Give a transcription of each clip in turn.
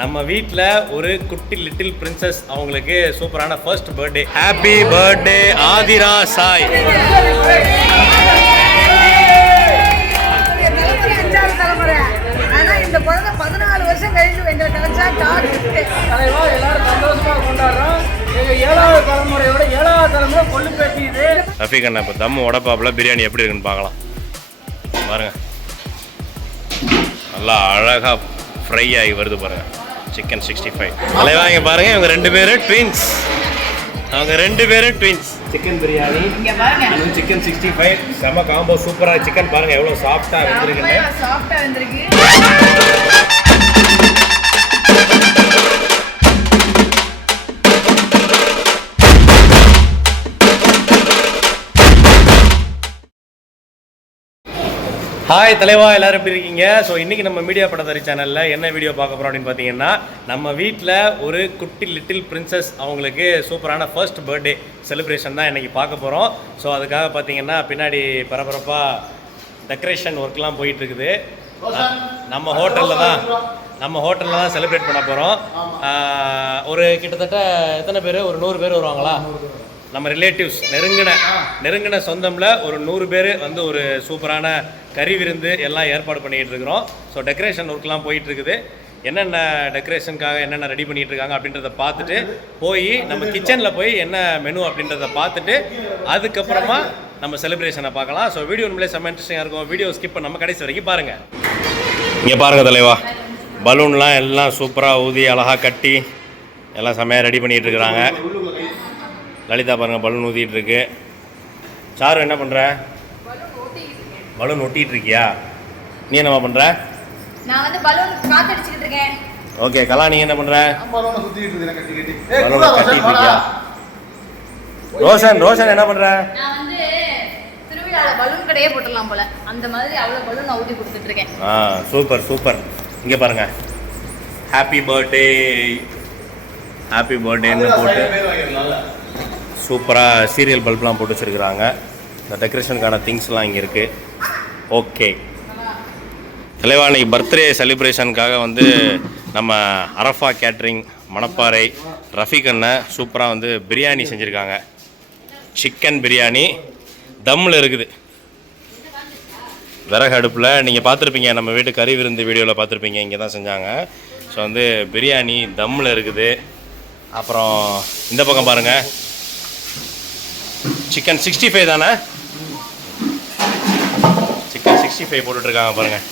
நம்ம வீட்டில் ஒரு குட்டி லிட்டில் பிரின்சஸ் அவங்களுக்கு சூப்பரான first birthday. Happy birthday Aadhira Sai. இந்த குழந்தை 14 வருஷம் கழிச்சு எங்களுக்கு கிடைச்சா கார் தலைவா எல்லாரும் சந்தோஷமா கொண்டாடுறோம். எங்க 7வது தலைமுறையோட 7வது தலைமுறை கொள்ளு பேசியது. ரஃபீக் அண்ணா இப்போ தம்மு உடப்பாப்புல பிரியாணி எப்படி இருக்குன்னு பார்க்கலாம். பாருங்க, நல்லா அழகா ஃப்ரை ஆகி வருது பாருங்க. சிக்கன் 65 தலைவா இங்கே பாருங்க, இவங்க 2 பேரும் ட்வின்ஸ். அவங்க 2 பேரும் ட்வின்ஸ். சிக்கன் பிரியாணி இங்க பாருங்க, சிக்கன் 65 செம காம்போ. சூப்பரா சிக்கன் பாருங்க எவ்வளவு சாஃப்டா வெந்திருக்கு. சாஃப்டா வெந்திருக்கு. ஹாய் தலைவா, எல்லாரும் எப்படி இருக்கீங்க? ஸோ இன்றைக்கி நம்ம மீடியா படத்தறி சேனலில் என்ன வீடியோ பார்க்க போகிறோம் அப்படின்னு பார்த்தீங்கன்னா, நம்ம வீட்டில் ஒரு குட்டி லிட்டில் பிரின்சஸ் அவங்களுக்கு சூப்பரான ஃபர்ஸ்ட் பர்த்டே செலிப்ரேஷன் தான் இன்றைக்கி பார்க்க போகிறோம். ஸோ அதுக்காக பார்த்தீங்கன்னா பின்னாடி பரபரப்பாக டெக்கரேஷன் ஒர்க்லாம் போயிட்டுருக்குது. நம்ம ஹோட்டலில் தான் செலிப்ரேட் பண்ண போகிறோம். ஒரு கிட்டத்தட்ட எத்தனை பேர்? ஒரு 100 பேர் வருவாங்களா? நம்ம ரிலேட்டிவ்ஸ் நெருங்கின சொந்தமில் ஒரு 100 பேர் வந்து ஒரு சூப்பரான கறி விருந்து எல்லாம் ஏற்பாடு பண்ணிகிட்டு இருக்கிறோம். ஸோ டெக்கரேஷன் ஒர்க்லாம் போயிட்டுருக்குது. என்னென்ன டெக்கரேஷனுக்காக என்னென்ன ரெடி பண்ணிகிட்டு இருக்காங்க அப்படின்றத பார்த்துட்டு போய் நம்ம கிச்சனில் போய் என்ன மெனு அப்படின்றத பார்த்துட்டு அதுக்கப்புறமா நம்ம செலிப்ரேஷனை பார்க்கலாம். ஸோ வீடியோ நம்மளே செம்ம இன்ட்ரெஸ்டிங்காக இருக்கும். வீடியோ ஸ்கிப் பண்ண நம்ம கடைசி வரைக்கும் பாருங்கள். இங்கே பாருங்கள் தலைவா, பலூன்லாம் எல்லாம் சூப்பராக ஊதி அழகாக கட்டி எல்லாம் செம்மையாக ரெடி பண்ணிகிட்டு இருக்கிறாங்க. லலிதா பாருங்கள் பலூன் ஊற்றிட்டு இருக்கு. சாரு என்ன பண்ணுற? பலூன் ஒட்டிகிட்டு இருக்கியா? நீ என்னம்மா பண்ணுற? நான் வந்து பலூன் காத்தடிச்சிட்டு இருக்கேன். ஓகே கலா, நீ என்ன பண்ணுற? பலூனை சுத்திட்டு இருக்கேன் கட்டி. பலூன் கட்டிட்டு இருக்கியா? ரோஷன் என்ன பண்ணுற? நான் வந்து திருவிழாவில் பலூன் கடையே போட்டுடலாம் போல, அந்த மாதிரி அவ்வளோ பலூன் நான் ஊற்றி கொடுத்துட்டு இருக்கேன். சூப்பர். இங்கே பாருங்க, ஹாப்பி பர்த்டேன்னு போட்டு சூப்பராக சீரியல் பல்ப்லாம் போட்டு வச்சுருக்குறாங்க. இந்த டெக்கரேஷனுக்கான திங்ஸ்லாம் இங்கே இருக்குது. ஓகே தலைவா, இன்னைக்கு பர்த்டே செலிப்ரேஷனுக்காக வந்து நம்ம அரஃபா கேட்ரிங் மணப்பாறை ரஃபீக் அண்ணன் சூப்பராக வந்து பிரியாணி செஞ்சுருக்காங்க. சிக்கன் பிரியாணி தம்மில் இருக்குது, விறகு அடுப்பில். நீங்கள் பார்த்துருப்பீங்க, நம்ம வீட்டு கறி விருந்து வீடியோவில் பார்த்துருப்பீங்க, இங்கே தான் செஞ்சாங்க. ஸோ வந்து பிரியாணி தம்மில் இருக்குது. அப்புறம் இந்த பக்கம் பாருங்கள், சிக்கன் 65 தானே? சிக்கன் 65 போட்டுட்ருக்காங்க பாருங்கள்.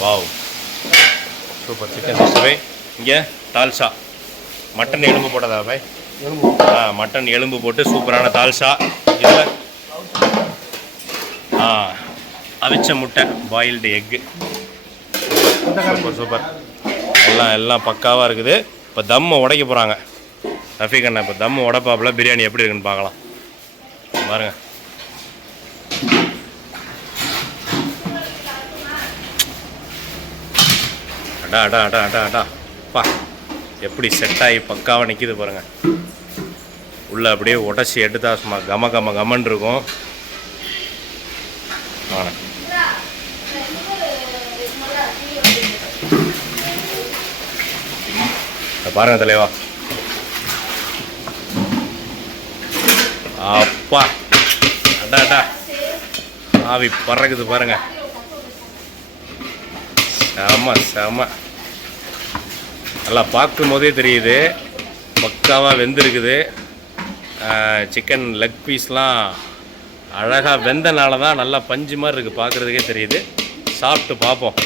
Wow super. சிக்கன் 65. இங்கே தால்சா மட்டன் எலும்பு போட்டதா பாய்? மட்டன் எலும்பு போட்டு சூப்பரான தால்சா. இதில் அவிச்ச முட்டை, பாயில்டு எக்கு. சூப்பர் எல்லாம் பக்காவாக இருக்குது. இப்போ தம்மை உடைக்க போகிறாங்க ரஃபீக் அண்ணா. இப்போ தம்மு உடப்பாப்புல பிரியாணி எப்படி இருக்குன்னு பார்க்கலாம். பாருங்க, அடா பா, எப்படி செட் ஆகி பக்காவாக நிற்கிது பாருங்க. உள்ளே அப்படியே உடச்சி எடுத்தா சும்மா கமன்னு இருக்கும். பாருங்க தலைவா, அப்பா அடாடா ஆவி பறக்குது பாருங்க. செம நல்லா பார்க்கும் போதே தெரியுது பக்காவாக வெந்திருக்குது. சிக்கன் லெக் பீஸ்லாம் அழகாக வெந்தனால தான் நல்லா பஞ்சு மாதிரி இருக்குது, பார்க்குறதுக்கே தெரியுது. சாப்பிட்டு பார்ப்போம்.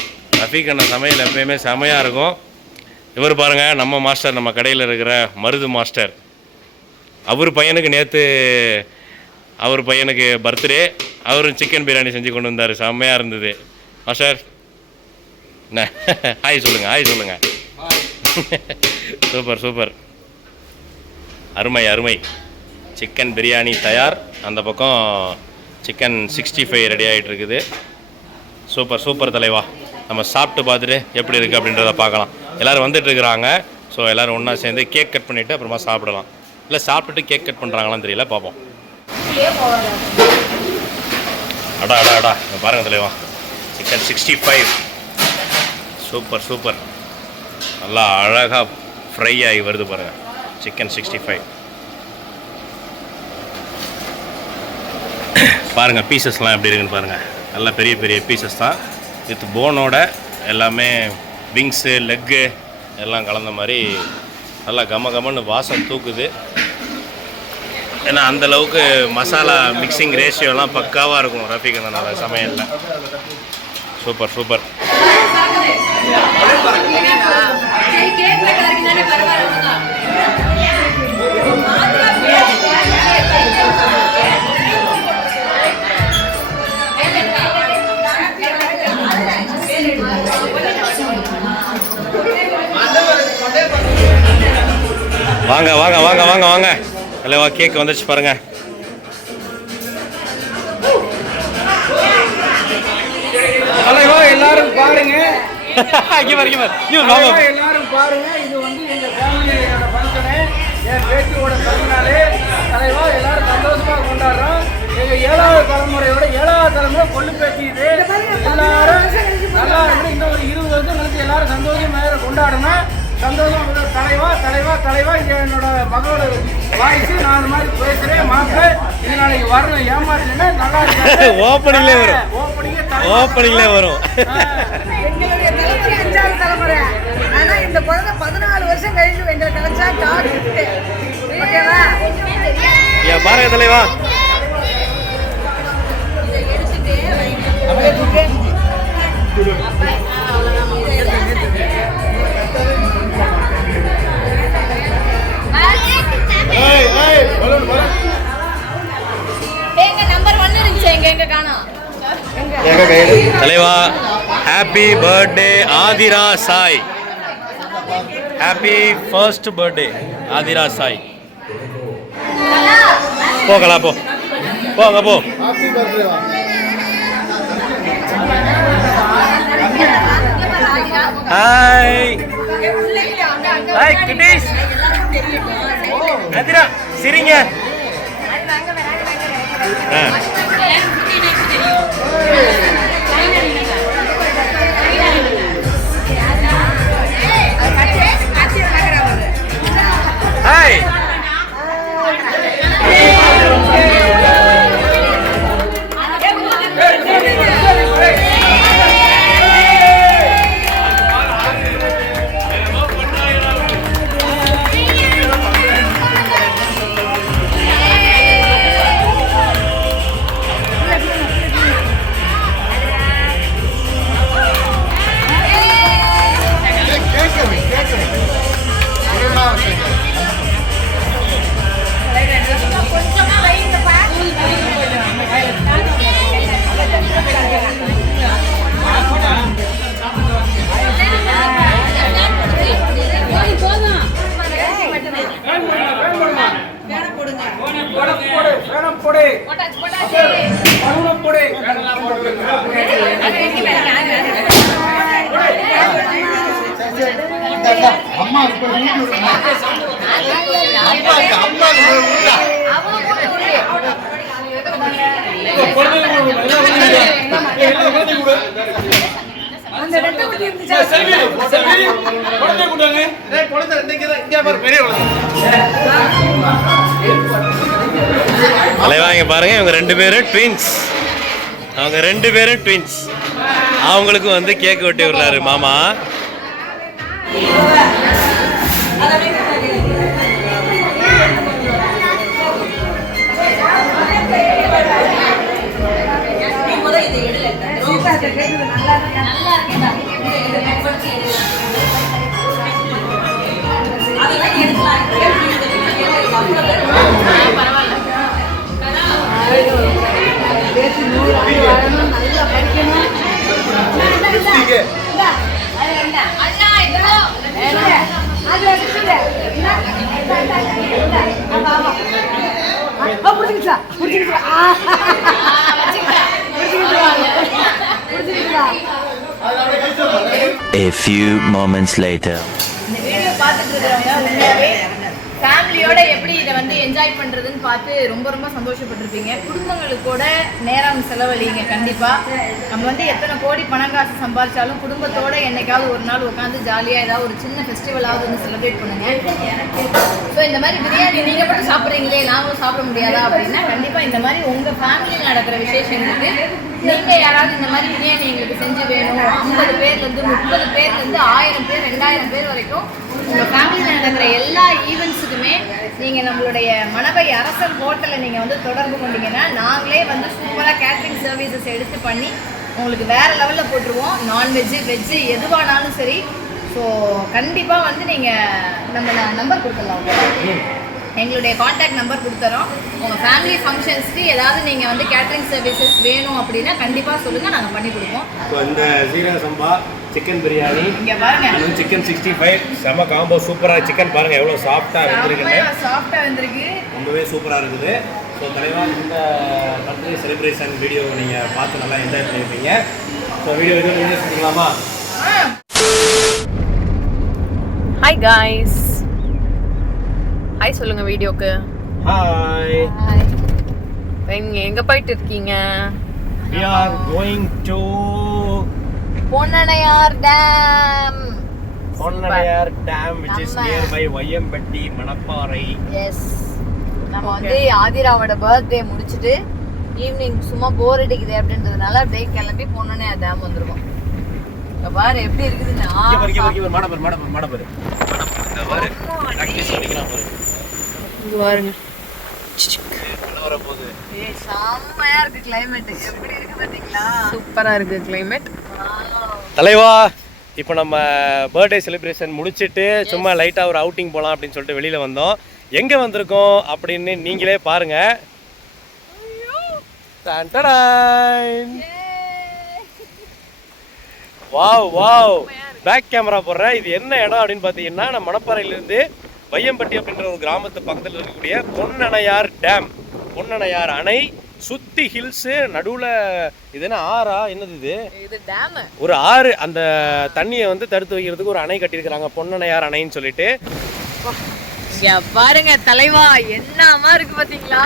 ரஃபீக் அண்ணன் சமையல் எப்பயுமே செமையாக இருக்கும். இவர் பாருங்கள், நம்ம மாஸ்டர், நம்ம கடையில் இருக்கிற மருது மாஸ்டர். அவர் பையனுக்கு பர்த்டே, அவரும் சிக்கன் பிரியாணி செஞ்சு கொண்டு வந்தார். செம்மையாக இருந்தது. மாஸ்டர் என்ன ஹாய் சொல்லுங்கள். சூப்பர் அருமை. சிக்கன் பிரியாணி தயார். அந்த பக்கம் சிக்கன் 65 ரெடி ஆகிட்டு இருக்குது. சூப்பர் தலைவா. நம்ம சாப்பிட்டு பார்த்துட்டு எப்படி இருக்குது அப்படின்றத பார்க்கலாம். எல்லோரும் வந்துட்டுருக்குறாங்க. ஸோ எல்லோரும் ஒன்றா சேர்ந்து கேக் கட் பண்ணிவிட்டு அப்புறமா சாப்பிடலாம். இல்லை சாப்பிட்டுட்டு கேக் கட் பண்ணுறாங்களான்னு தெரியல, பார்ப்போம். அடா பாருங்கள் தலைவா, சிக்கன் 65 சூப்பர். நல்லா அழகாக ஃப்ரை ஆகி வருது பாருங்கள். சிக்கன் 65 பாருங்கள். பீசஸ்லாம் எப்படி இருக்குன்னு பாருங்கள். நல்லா பெரிய பெரிய பீசஸ் தான், வித் போனோட எல்லாமே, விங்ஸு லெக்கு எல்லாம் கலந்த மாதிரி நல்லா கமன்னு வாசம் தூக்குது. ஏன்னா அந்தளவுக்கு மசாலா மிக்சிங் ரேஷியோலாம் பக்காவாக இருக்கும் ரஃபீக் அண்ணனோட சமையலில். Super super. வாங்க வாங்க வாங்க வாங்க வாங்க இல்லைவா, கேக் வந்துருச்சு பாருங்க. எல்லாரும் பாருங்க, எல்லாரும் எல்லாரும் பாருங்க. இது வந்து எங்க ஃபேமிலியோட ஃபங்க்ஷனு, என் பேத்தியோட பிறந்தநாள். தலைவா எல்லாரும் சந்தோஷமா கொண்டாடுறோம். எங்க 7வது தலைமுறையோட 7வது தலைமுறை கொள்ளு பேத்தி. இது எல்லாரும் நல்லா இருக்கு. இன்னும் ஒரு 20 வருஷம் கழிச்சு எல்லாரும் சந்தோஷமா கொண்டாடணும். சந்தோஷம். தலைவா தலைவா தலைவா, இங்கே என்னோட மகளோட வாய்ஸ் நான் அந்த மாதிரி பேசுறேன். மாப்பிள்ளை இது நாளைக்கு வரணும், ஏமாறலைன்னா நல்லா இருக்கு. ஓப்பனிங்லே வரும், ஓப்பனிங்லே வரும். எங்களுடைய தலைமுறை 5வது தலைமுறை. ஆனா இந்த குழந்தை 14 வருஷம் கழிச்சு எங்களை கிடைச்சா காடு. ஓகேவா? பாருங்க தலைவா. தலைவா happy birthday Aadhira Sai. Happy first birthday Aadhira Sai. போகலா போ, போங்க போ. Happy birthday. ஹாய் ஹாய் குட்டீஸ். ஆதிரா சிரிங்க. ஹாய். அம்மா தலைவா இங்க பாருங்க, இவங்க 2 பேரும் ட்வின்ஸ். அவங்க 2 பேரும் ட்வின்ஸ். அவங்களுக்கு வந்து கேக் வெட்டி விடுறாரு மாமா. A few moments later. இந்த வீடியோ பார்த்துட்டு இருக்கிறவங்க உண்மையாவே ஃபேமிலியோட எப்படி இதை வந்து என்ஜாய் பண்ணுறதுன்னு பார்த்து ரொம்ப ரொம்ப சந்தோஷப்பட்டிருப்பீங்க. குடும்பங்களுக்கூட நேரம் செலவழிங்க. கண்டிப்பாக நம்ம வந்து எத்தனை கோடி பணம் காசு சம்பாதிச்சாலும் குடும்பத்தோட என்னைக்காவது ஒரு நாள் உட்காந்து ஜாலியாக ஏதாவது ஒரு சின்ன ஃபெஸ்டிவலாவது வந்து செலிப்ரேட் பண்ணுங்க. ஸோ இந்த மாதிரி பிரியாணி நீங்கள் மட்டும் சாப்பிட்றீங்களே நாங்களும் சாப்பிட முடியாதா அப்படின்னா கண்டிப்பாக இந்த மாதிரி உங்கள் ஃபேமிலியில் நடக்கிற விசேஷங்களுக்கு நீங்கள் யாராவது இந்த மாதிரி பிரியாணி எங்களுக்கு செஞ்சு வேணும், 50 பேர்லேருந்து 30 பேர்லேருந்து 1000 பேர் 2000 பேர் வரைக்கும் உங்கள் ஃபேமிலியில் நடக்கிற எல்லா ஈவெண்ட்ஸுக்குமே நீங்கள் நம்மளுடைய மணவை அரசர் ஹோட்டலில் நீங்கள் வந்து தொடர்பு கொண்டீங்கன்னா நாங்களே வந்து சூப்பராக கேட்ரிங் சர்வீசஸ் எடுத்து பண்ணி உங்களுக்கு வேறு லெவலில் போட்டுருவோம். நான்வெஜ்ஜு வெஜ்ஜு எதுவானாலும் சரி. ஸோ கண்டிப்பாக வந்து நீங்கள் நம்ம நம்பர் கொடுத்துடலாம். எங்களுடைய காண்டாக்ட் நம்பர் கொடுத்துறோம். உங்கள் ஃபேமிலி ஃபங்க்ஷன்ஸ்க்கு ஏதாவது நீங்கள் வந்து கேட்ரிங் சர்வீசஸ் வேணும் அப்படின்னா கண்டிப்பாக சொல்லுங்கள், நாங்கள் பண்ணி கொடுப்போம். ஸோ இந்த சீரக சம்பா சிக்கன் பிரியாணி இங்கே பாருங்கள், சிக்கன் 65 செம காம்போ சூப்பராக. சிக்கன் பாருங்கள் எவ்வளோ சாஃப்டாக வெந்திருக்குன்னு. சாஃப்டாக வந்திருக்கு, ரொம்பவே சூப்பராக இருக்குது. ஸோ தலைவா இந்த பர்த்டே செலிப்ரேஷன் வீடியோ நீங்கள் பார்த்து நல்லா என்ஜாய் பண்ணியிருப்பீங்க. ஸோ வீடியோ என்ஜாய் பண்ணிக்கலாமா? ஹாய் காய்ஸ், ஹாய் சொல்லுங்க வீடியோக்கு. ஹாய், நீங்க எங்க போயிட்டு இருக்கீங்க? we are going to Ponnaniyar dam. Ponnaniyar dam which is nearby Vaiyampatti Manapparai. Yes, நம்ம வந்து ஆதிராவோட பர்த்டே முடிச்சுட்டு ஈவினிங் சும்மா போர் அடிக்குது அப்படின்றதுனால அப்படியே கிளம்பி பொன்னணையார் டேம் வந்துருக்கோம். இங்க பாரு எப்படி இருக்குதுன்னா, மாடப்பரு பாருங்க செம்மையா இருக்கு கிளைமேட். எப்படி இருக்கு பாத்தீங்களா? சூப்பரா இருக்கு கிளைமேட். தலைவா இப்போ நம்ம பர்த்டே செலிப்ரேஷன் முடிச்சுட்டு சும்மா லைட்டாக ஒரு அவுட்டிங் போகலாம் அப்படின்னு சொல்லிட்டு வெளியில் வந்தோம். எங்கே வந்திருக்கோம் அப்படின்னு நீங்களே பாருங்க. வாவ் வாவ், பேக் கேமரா போடுறேன். இது என்ன இடம் அப்படின்னு பார்த்தீங்கன்னா, நம்ம மணப்பாறையிலேருந்து வையம்பட்டி அப்படின்ற ஒரு கிராமத்து பக்கத்தில் இருக்கக்கூடிய பொன்னணையார் டேம். பொன்னணையார் அணை சுத்தி ஹில்ஸு, நடுவில் இது என்ன ஆறா என்னது இது? இது டேம், ஒரு ஆறு. அந்த தண்ணியை வந்து தடுத்து வைக்கிறதுக்கு ஒரு அணை கட்டியிருக்கிறாங்க, பொன்னணையார் அணைன்னு சொல்லிட்டு. இங்க பாருங்க தலைவா, என்னமா இருக்கு பாத்தீங்களா?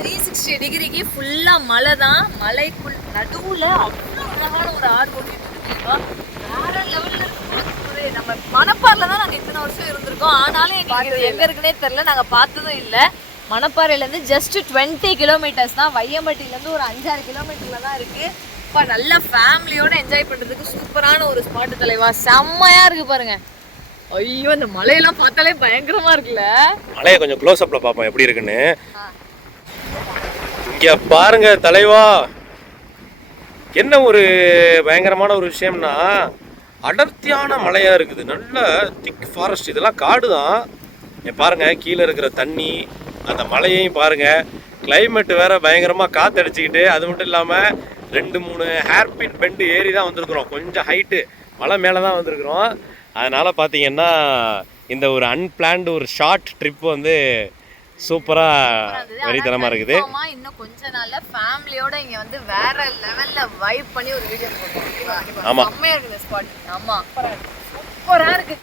360 டிகிரிக்கு ஃபுல்லா மலை தான். மலைக்குள் நடுவுல அவ்வளோ அழகான ஒரு ஆறு ஓட்டிட்டு இருக்கு. வேற லெவல்ல இருக்கு. நம்ம மணப்பாறையில தான் நாங்க இத்தனை வருஷம் இருந்திருக்கோம். ஆனாலும் எங்களுக்கு எங்க இருக்குன்னே தெரியல, நாங்க பார்த்ததும் இல்லை. மணப்பாறையிலேருந்து ஜஸ்ட் 20 கிலோமீட்டர்ஸ் தான். வையம்பட்டியிலேருந்து ஒரு 5-6 கிலோமீட்டரில் தான் இருக்குது. இப்போ நல்ல ஃபேமிலியோடு என்ஜாய் பண்ணுறதுக்கு சூப்பரான ஒரு ஸ்பாட்டு தலைவா. செம்மையாக இருக்குது பாருங்க. ஐயோ, இந்த மலையெல்லாம் பார்த்தாலே பயங்கரமாக இருக்குல்ல. மலையை கொஞ்சம் க்ளோஸ் அப்பில் பார்ப்போம் எப்படி இருக்குன்னு. இங்கே பாருங்க தலைவா, என்ன ஒரு பயங்கரமான ஒரு விஷயம்னா, அடர்த்தியான மலையாக இருக்குது. நல்ல திக் ஃபாரஸ்ட். இதெல்லாம் காடு தான். பாருங்க கீழே இருக்கிற தண்ணி, அந்த மலையையும் பாருங்க. கிளைமேட் வேற பயங்கரமாக காற்றடிச்சிக்கிட்டு, அது மட்டும் இல்லாமல் 2-3 ஹேர்பின் பெண்டு ஏறி தான் வந்திருக்கிறோம். கொஞ்சம் ஹைட்டு மலை மேலே தான் வந்திருக்கிறோம். அதனால் பார்த்தீங்கன்னா இந்த ஒரு அன்பிளான்டு ஒரு ஷார்ட் ட்ரிப் வந்து சூப்பராக வெறித்தனமாக இருக்குது. இன்னும் கொஞ்ச நாள்ல ஃபேமிலியோட இங்க வந்து வேற லெவல்ல வைப் பண்ணி ஒரு வீடியோ போடுறோம். ஆமாம், செம்மையா இருக்கு இந்த ஸ்பாட். ஆமா, சூப்பரா இருக்கு.